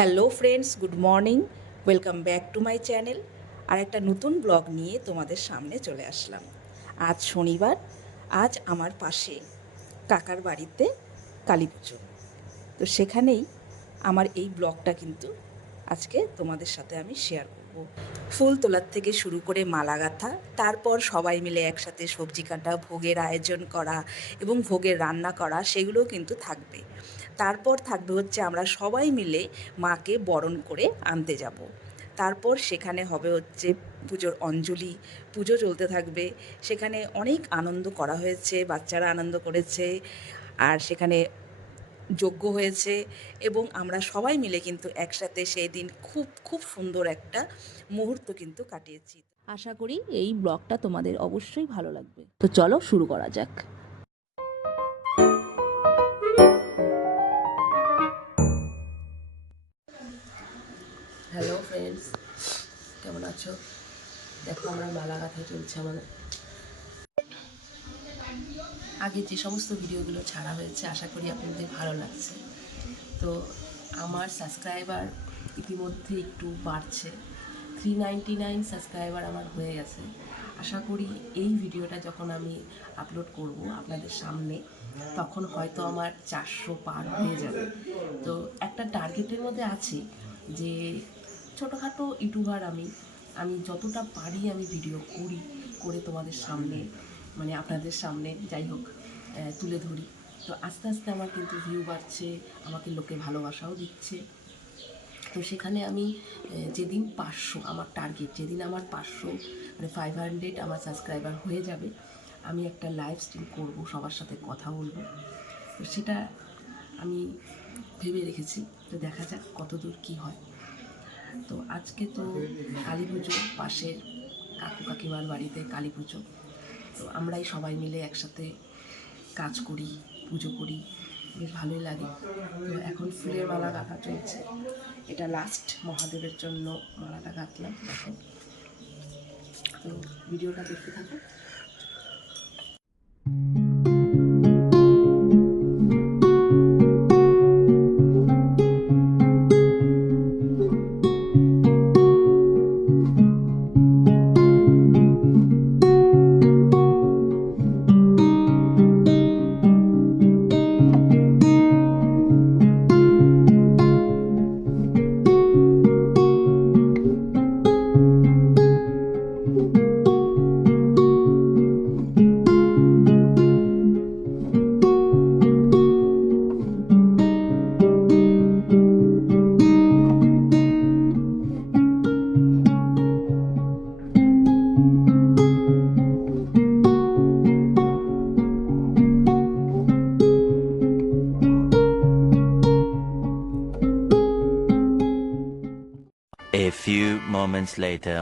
Hello friends, good morning. Welcome back to my channel. আর একটা নতুন ব্লগ নিয়ে তোমাদের সামনে চলে আসলাম। আজ শনিবার। আজ আমার পাশে কাকার বাড়িতে কালী পুজো। তো সেখানেই আমার এই ব্লগটা কিন্তু আজকে তোমাদের সাথে আমি শেয়ার করব। ফুল তোলার থেকে শুরু করে মালা গাঁথা, তারপর সবাই মিলে একসাথে সবজি কাটা, ভোগের আয়োজন করা এবং ভোগের রান্না করা, সেগুলোও কিন্তু থাকবে। তারপর থাকবে হচ্ছে আমরা সবাই মিলে মাকে বরণ করে আনতে যাব। তারপর সেখানে হবে হচ্ছে পুজোর অঞ্জলি, পুজো চলতে থাকবে। সেখানে অনেক আনন্দ করা হয়েছে, বাচ্চারা আনন্দ করেছে, আর সেখানে যজ্ঞ হয়েছে এবং আমরা সবাই মিলে কিন্তু একসাথে সেই দিন খুব খুব সুন্দর একটা মুহূর্ত কিন্তু কাটিয়েছি। আশা করি এই ব্লগটা তোমাদের অবশ্যই ভালো লাগবে। তো চলো শুরু করা যাক। হ্যালো ফ্রেন্ডস, কেমন আছো? দেখো আমরা মালা গাঁথা চলছে আমাদের। আগে যে সমস্ত ভিডিওগুলো ছাড়া হয়েছে আশা করি আপনাদের ভালো লাগছে। তো আমার সাবস্ক্রাইবার ইতিমধ্যে একটু বাড়ছে, 399 সাবস্ক্রাইবার আমার হয়ে গেছে। আশা করি এই ভিডিওটা যখন আমি আপলোড করব আপনাদের সামনে, তখন হয়তো আমার 400 পার হয়ে যাবে। তো একটা টার্গেটের মধ্যে আছি যে ছোটোখাটো ইউটিউবার আমি যতটা পারি আমি ভিডিও করে তোমাদের সামনে, মানে আপনাদের সামনে যাই হোক তুলে ধরি। তো আস্তে আস্তে আমার কিন্তু ভিউ বাড়ছে, আমাকে লোকে ভালোবাসাও দিচ্ছে। তো সেখানে আমি যেদিন 500 আমার টার্গেট, যেদিন আমার 500 মানে 500 আমার সাবস্ক্রাইবার হয়ে যাবে, আমি একটা লাইভ স্ট্রিম করবো, সবার সাথে কথা বলবো। তো সেটা আমি ভেবে রেখেছি। তো দেখা যাক কতদূর কী হয়। তো আজকে তো কালী পুজো, পাশের কাকু কাকিমার বাড়িতে কালী পুজো। তো আমরাই সবাই মিলে একসাথে কাজ করি, পুজো করি, বেশ ভালোই লাগে। তো এখন ফুলের মালা গাঁথা চলছে। এটা লাস্ট মহাদেবের জন্য মালাটা গাঁথলাম। দেখো, তো ভিডিওটা দেখতে থাকো। A few moments later.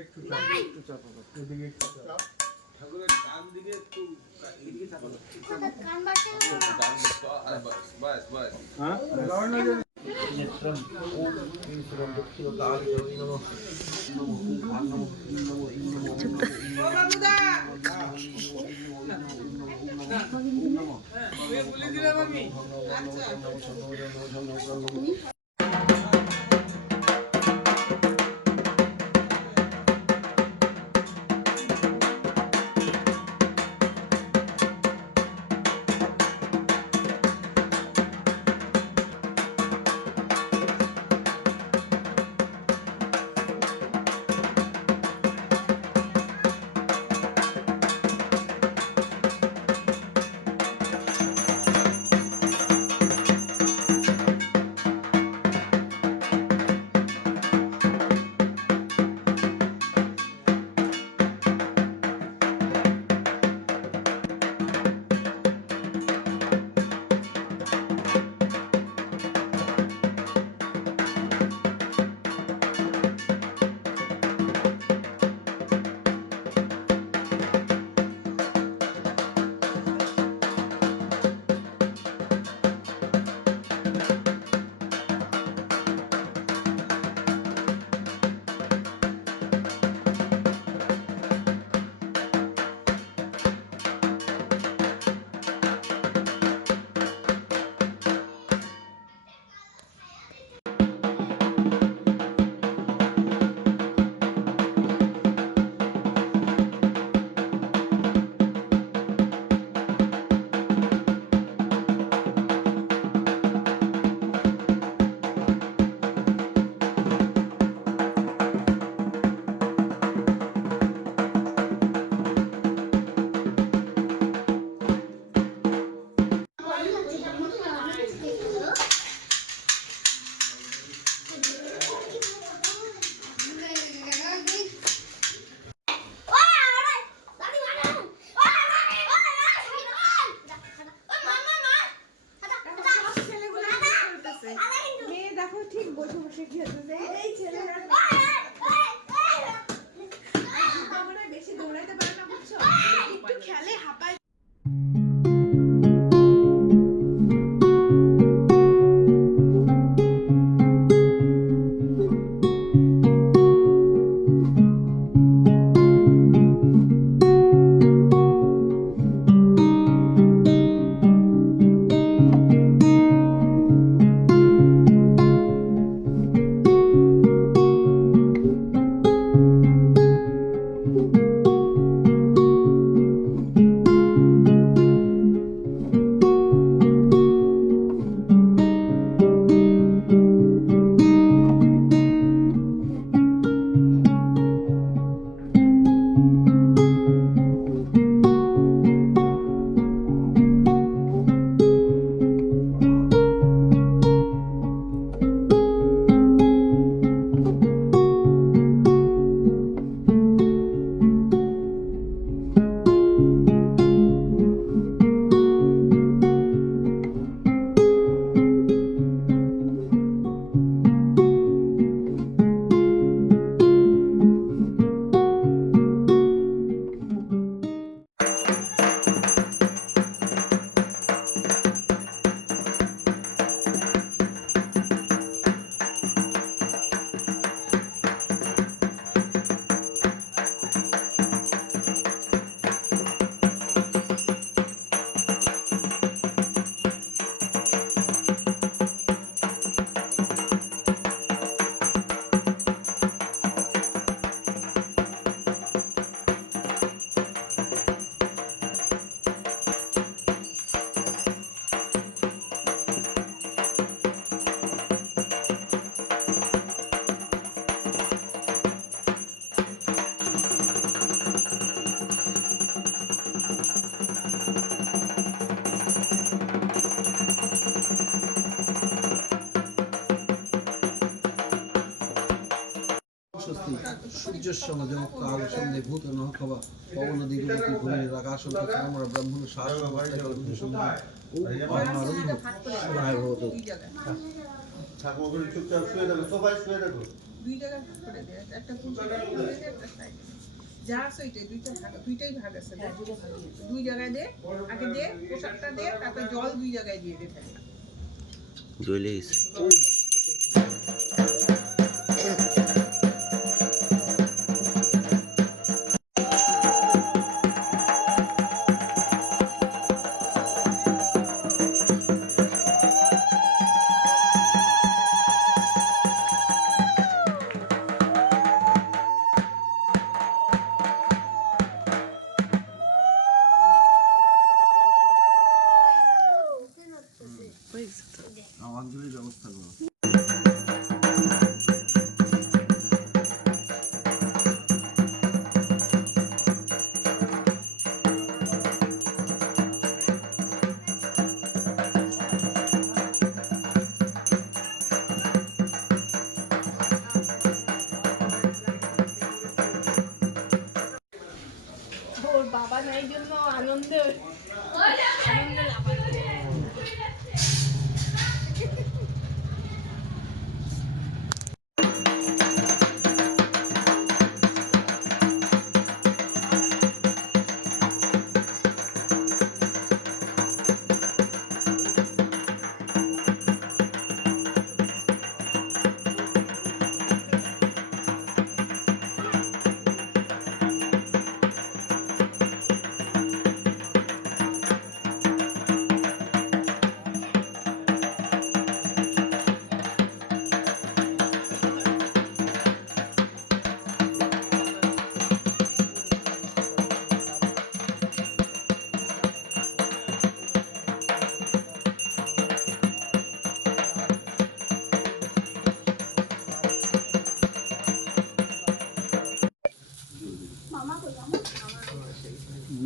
একটু চাপ এদিকে একটু চাপ ঠাকুরের ডান দিকে একটু এদিকে চাপানো হ্যাঁ নেত্রম ওম ঈশ্বরম দক্ষিণ কাল জয় নমঃ স্বস্তি সূর্যস্যমজং কাল সন্ধে ভূত নহ খবা পবন দিগপতি ভূমির আকাশম আমরা ব্রহ্মণ শাস্ত্র ভবতু ঠাকুর চুপচাপ শুয়ে দেখো সবাই শুয়ে দেখো দুই জায়গায় করে দেয় একটা যা আছে ওইটাই দুইটাই ভাগ আছে হ্যাঁ, দুটো ভাগ দিয়ে দাও। দুই জায়গায় দে, আগে দে পোশাকটা দে, তারপর জল দুই জায়গায় দিয়ে দে ফেলে। জ্বলে গেছে। আঞ্জলির ব্যবস্থা করো। ওর বাবা নাই জন্য আনন্দে আনন্দে লাফাচ্ছে।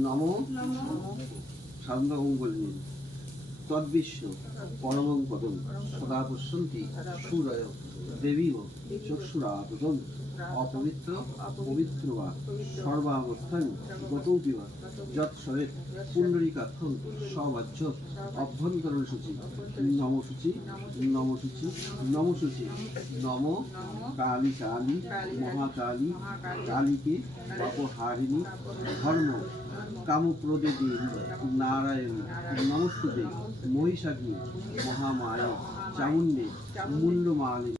নমো সান্ধ্যমঙ্গলিনী তদ্বিশ্ব পরমং পদম সদা পশ্যন্তি সুরয় দেবীও চক্ষুরাদম অপবিত্র পবিত্র বা সর্বাবস্থান গতৌপি বা যৎ সয়েত পুণ্ডরীকাক্ষং সবাজ্য অভ্যন্তরণ সূচি নমসূচি নমসূচি নমসূচি নম কালী কালী মহাকালী কালীকে পাপহারিণী ধর্ম কামপ্রদে দেবী নারায়ণী নমস্তুতে মহিষাগ্নি মহামায়া চামুণ্ডে মুন্ডমালিনী।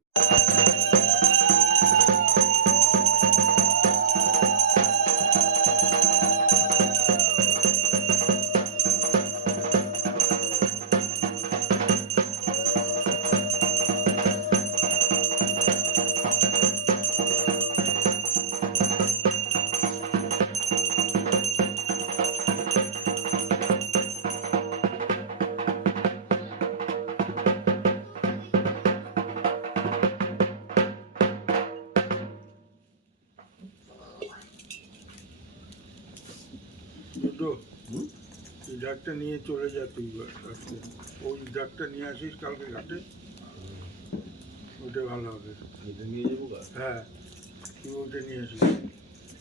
দুটো এই ডাকটা নিয়ে চলে যা তুই আজকে ওই ডাকটা নিয়ে আসিস কালকে ঘাটে, ওটা ভালো হবে। এটা নিয়ে যাবো গা? হ্যাঁ, তুই ওইটা নিয়ে আসিস।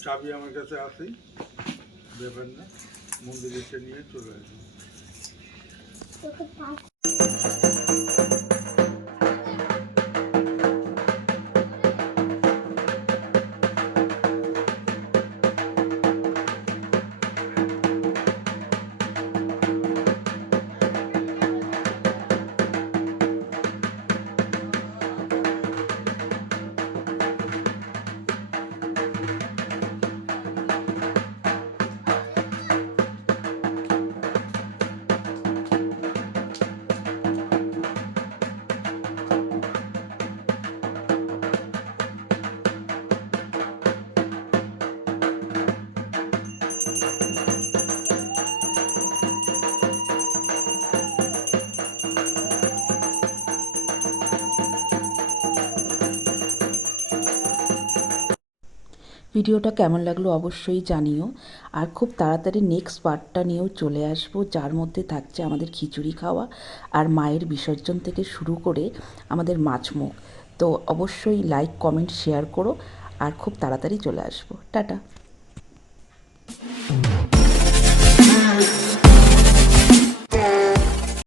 চাবি আমার কাছে আসেই, ব্যাপার না, মন্দিরেরটা নিয়ে চলে আসবি। ভিডিওটা কেমন লাগলো অবশ্যই জানিও। আর খুব তাড়াতাড়ি নেক্সট পার্টটা নিয়েও চলে আসবো, যার মধ্যে থাকছে আমাদের খিচুড়ি খাওয়া আর মায়ের বিসর্জন থেকে শুরু করে আমাদের মাছমুখ। তো অবশ্যই লাইক কমেন্ট শেয়ার করো, আর খুব তাড়াতাড়ি চলে আসবো। টাটা।